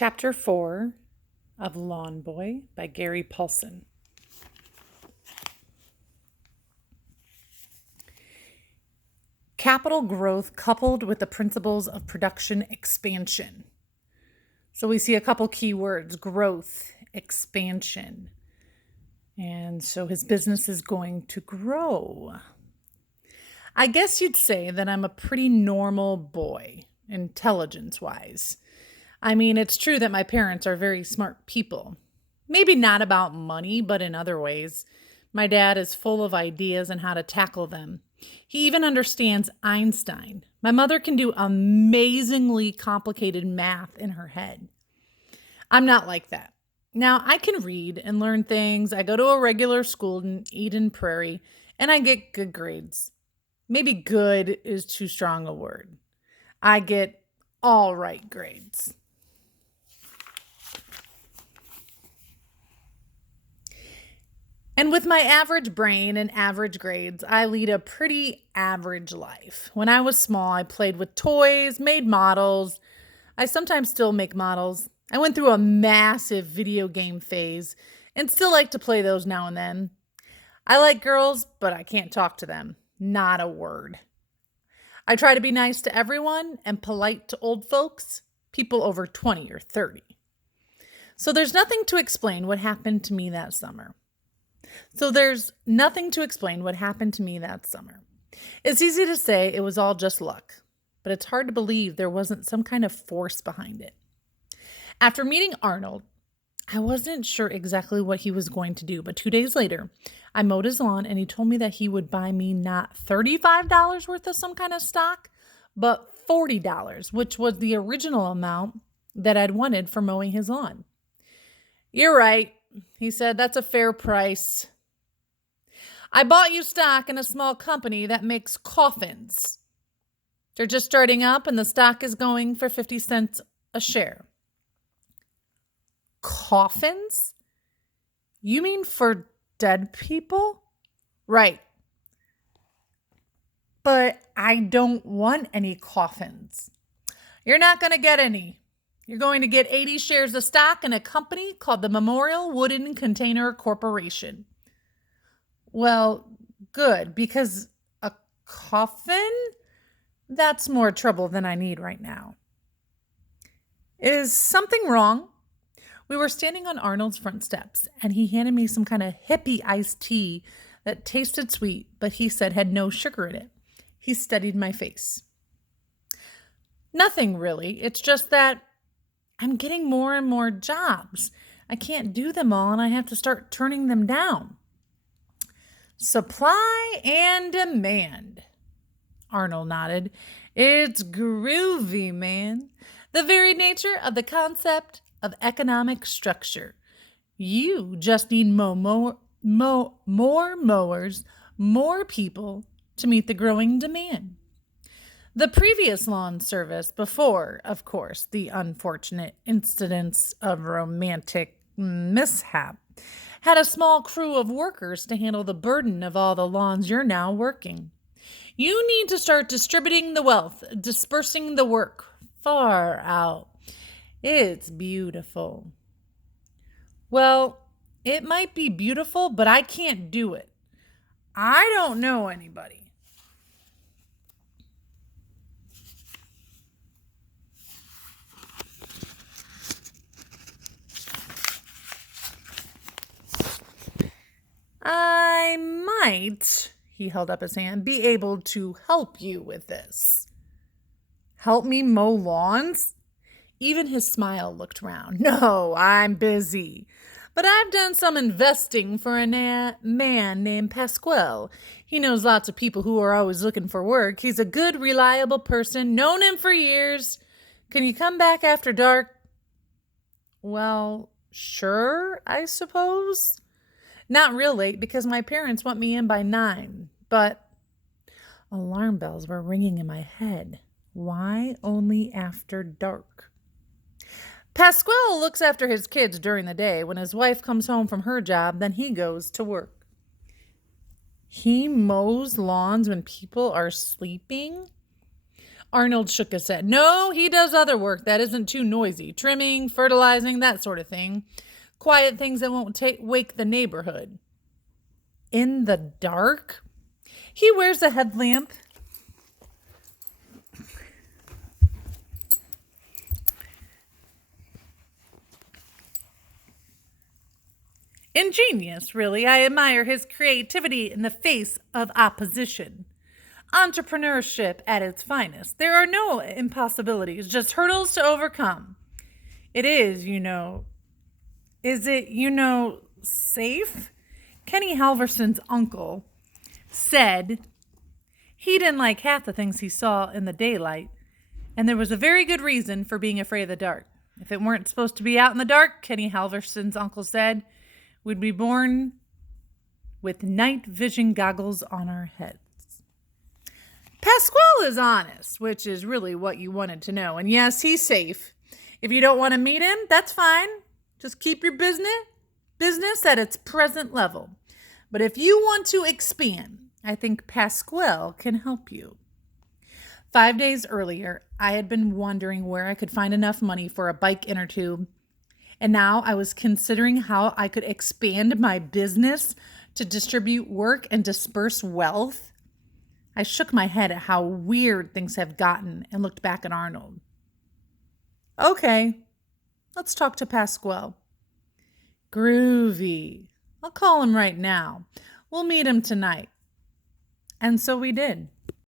Chapter 4 of Lawn Boy by Gary Paulson. Capital growth coupled with the principles of production expansion. So we see a couple key words: growth, expansion. And so his business is going to grow. I guess you'd say that I'm a pretty normal boy, intelligence-wise. I mean, it's true that my parents are very smart people. Maybe not about money, but in other ways. My dad is full of ideas on how to tackle them. He even understands Einstein. My mother can do amazingly complicated math in her head. I'm not like that. Now, I can read and learn things. I go to a regular school in Eden Prairie, and I get good grades. Maybe good is too strong a word. I get all right grades. And with my average brain and average grades, I lead a pretty average life. When I was small, I played with toys, made models. I sometimes still make models. I went through a massive video game phase and still like to play those now and then. I like girls, but I can't talk to them. Not a word. I try to be nice to everyone and polite to old folks, people over 20 or 30. So there's nothing to explain what happened to me that summer. It's easy to say it was all just luck, but it's hard to believe there wasn't some kind of force behind it. After meeting Arnold, I wasn't sure exactly what he was going to do, but 2 days later, I mowed his lawn and he told me that he would buy me not $35 worth of some kind of stock, but $40, which was the original amount that I'd wanted for mowing his lawn. "You're right," he said. "That's a fair price. I bought you stock in a small company that makes coffins. They're just starting up and the stock is going for 50 cents a share." Coffins? You mean for dead people? Right. But I don't want any coffins. You're not going to get any. You're going to get 80 shares of stock in a company called the Memorial Wooden Container Corporation. Well, good, because a coffin? That's more trouble than I need right now. Is something wrong? We were standing on Arnold's front steps, and he handed me some kind of hippie iced tea that tasted sweet, but he said had no sugar in it. He studied my face. Nothing really. It's just that I'm getting more and more jobs. I can't do them all, and I have to start turning them down. Supply and demand. Arnold nodded. It's groovy, man. The very nature of the concept of economic structure. You just need more mowers, more people to meet the growing demand. The previous lawn service, before, of course, the unfortunate incidents of romantic mishap, had a small crew of workers to handle the burden of all the lawns you're now working. You need to start distributing the wealth, dispersing the work far out. It's beautiful. Well, it might be beautiful, but I can't do it. I don't know anybody. I might, he held up his hand, be able to help you with this. Help me mow lawns? Even his smile looked round. No, I'm busy. But I've done some investing for a man named Pasquale. He knows lots of people who are always looking for work. He's a good, reliable person. Known him for years. Can you come back after dark? Well, sure, I suppose. Not real late because my parents want me in by 9. But alarm bells were ringing in my head. Why only after dark? Pasquale looks after his kids during the day. When his wife comes home from her job, then he goes to work. He mows lawns when people are sleeping? Arnold shook his head. No, he does other work that isn't too noisy. Trimming, fertilizing, that sort of thing. Quiet things that won't wake the neighborhood. In the dark? He wears a headlamp. Ingenious, really. I admire his creativity in the face of opposition. Entrepreneurship at its finest. There are no impossibilities, just hurdles to overcome. It is, Is it, safe? Kenny Halverson's uncle said he didn't like half the things he saw in the daylight, and there was a very good reason for being afraid of the dark. If it weren't supposed to be out in the dark, Kenny Halverson's uncle said, we'd be born with night vision goggles on our heads. Pasquale is honest, which is really what you wanted to know. And yes, he's safe. If you don't want to meet him, that's fine. Just keep your business at its present level. But if you want to expand, I think Pasquale can help you. 5 days earlier, I had been wondering where I could find enough money for a bike inner tube. And now I was considering how I could expand my business to distribute work and disperse wealth. I shook my head at how weird things have gotten and looked back at Arnold. Okay, let's talk to Pasquale. Groovy. I'll call him right now. We'll meet him tonight. And so we did.